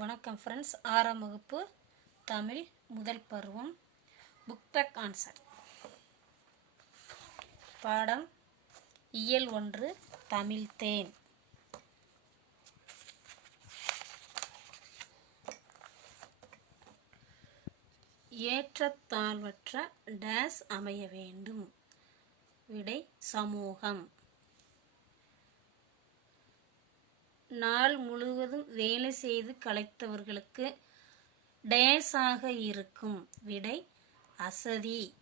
வணக்கம் ஃப்ரெண்ட்ஸ் ஆறாம் வகுப்பு தமிழ் முதல் பருவம் புக் பேக் ஆன்சர் பாடம் இயல் ஒன்று தமிழ் தேன். ஏற்றத்தாழ்வற்ற டேஸ் அமைய வேண்டும். விடை சமூகம். நாள் முழுவதும் வேலை செய்து களைத்தவர்களுக்கு டேஸாக இருக்கும் விடை அசதி.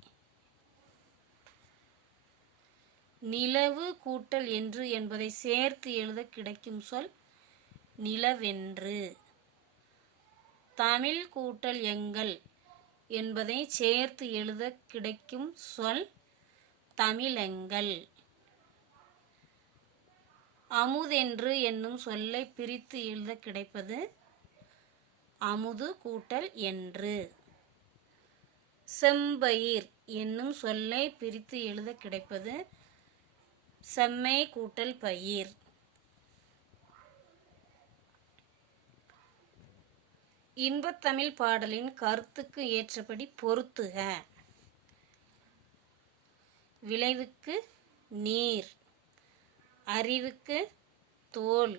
நிலவு கூட்டல் என்று என்பதை சேர்த்து எழுத கிடைக்கும் சொல் நிலவென்று. தமிழ் கூட்டல் எங்கள் என்பதை சேர்த்து எழுத கிடைக்கும் சொல் தமிழெங்கள் அமுதென்று என்னும் சொல்லை பிரித்து எழுத கிடைப்பது அமுது கூட்டல் என்று. செம்பயிர் என்னும் சொல்லை பிரித்து எழுத கிடைப்பது செம்மை கூட்டல் பயிர். இன்பத்தமிழ் பாடலின் கருத்துக்கு ஏற்றபடி பொருத்துக. விளைவுக்கு நீர். அறிவுக்கு தோல்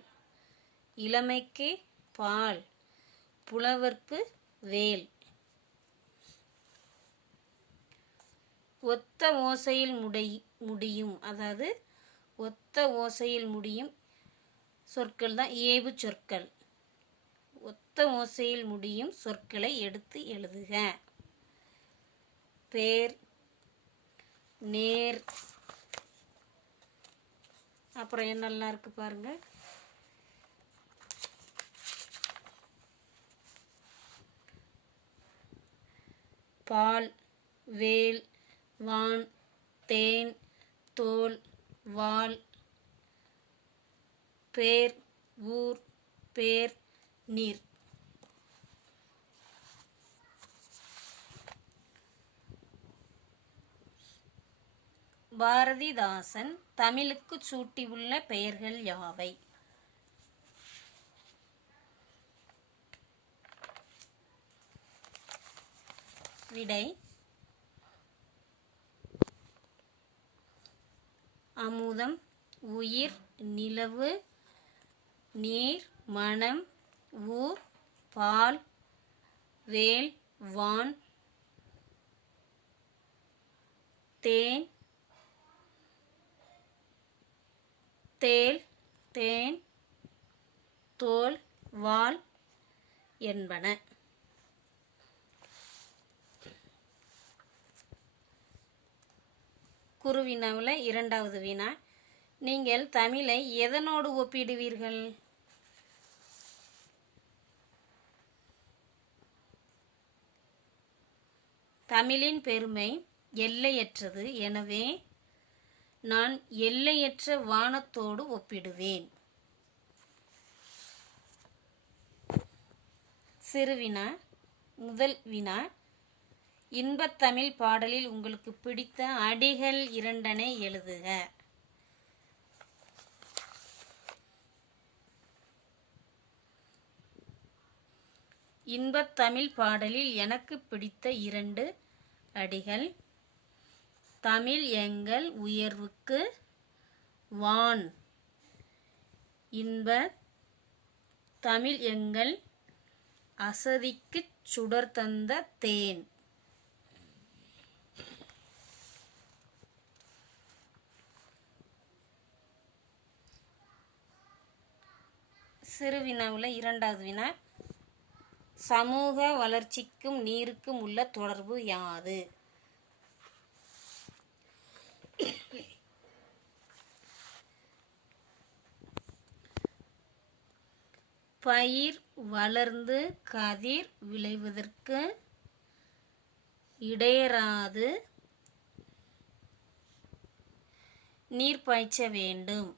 இளமைக்கு பால் புலவர்க்கு வேல். ஒத்த ஓசையில் முடை முடியும். அதாவது ஒத்த ஓசையில் முடியும் சொற்கள் தான் ஏவு சொற்கள். ஒத்த ஓசையில் முடியும் சொற்களை எடுத்து எழுதுக. பேர் நேர் அப்புறம் என்னெல்லாம் இருக்குது பாருங்கள் பால் வேல் வான் தேன் தோல் வால் பேர் ஊர் பேர் நீர். பாரதிதாசன் தமிழுக்கு சூட்டியுள்ள பெயர்கள் யாவை? விடை அமுதம் உயிர் நிலவு நீர் மனம் ஊர் பால் வேல் வான் தேன் தேல் தேன் தோல் வால் என்பன. குருவினாவில் இரண்டாவது வினா நீங்கள் தமிழை எதனோடு ஒப்பிடுவீர்கள்? தமிழின் பெருமை எல்லையற்றது. எனவே நான் எல்லையற்ற வானத்தோடு ஒப்பிடுவேன். சிறுவினா முதல் வினா. இன்பத்தமிழ் பாடலில் உங்களுக்கு பிடித்த அடிகள் இரண்டனை எழுதுக. இன்பத்தமிழ் பாடலில் எனக்கு பிடித்த இரண்டு அடிகள். தமிழ் எங்கள் உயர்வுக்கு வான். இன்ப தமிழ் எங்கள் அசதிக்குச் சுடர் தந்த தேன். சிறு வினாவில் இரண்டாவது வினா. சமூக வளர்ச்சிக்கும் நீருக்கும் உள்ள தொடர்பு யாது? பயிர் வளர்ந்து கதிர் விளைவதற்கு இடையராது நீர் பாய்ச்ச வேண்டும்.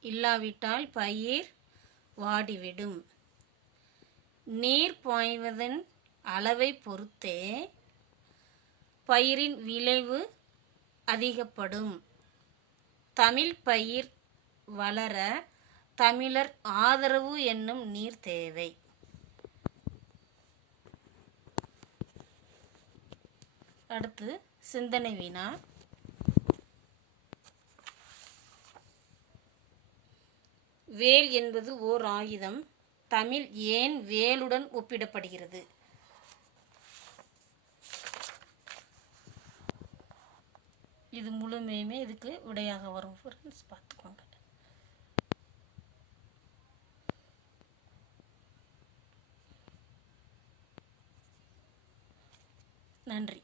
இல்லாவிட்டால் பயிர் வாடிவிடும். நீர் பாய்வதன் அளவை பொறுத்தே பயிரின் விளைவு அதிகப்படும். தமிழ் பயிர் வளர தமிழர் ஆதரவு என்னும் நீர் தேவை. அடுத்து சிந்தனை வினா வேல் என்பது ஓர் ஆயுதம். தமிழ் ஏன் வேலுடன் ஒப்பிடப்படுகிறது? இது முழுமையுமே இதுக்கு விடையாக வரும். ஃப்ரெண்ட்ஸ் பார்த்துக்கோங்க. நன்றி.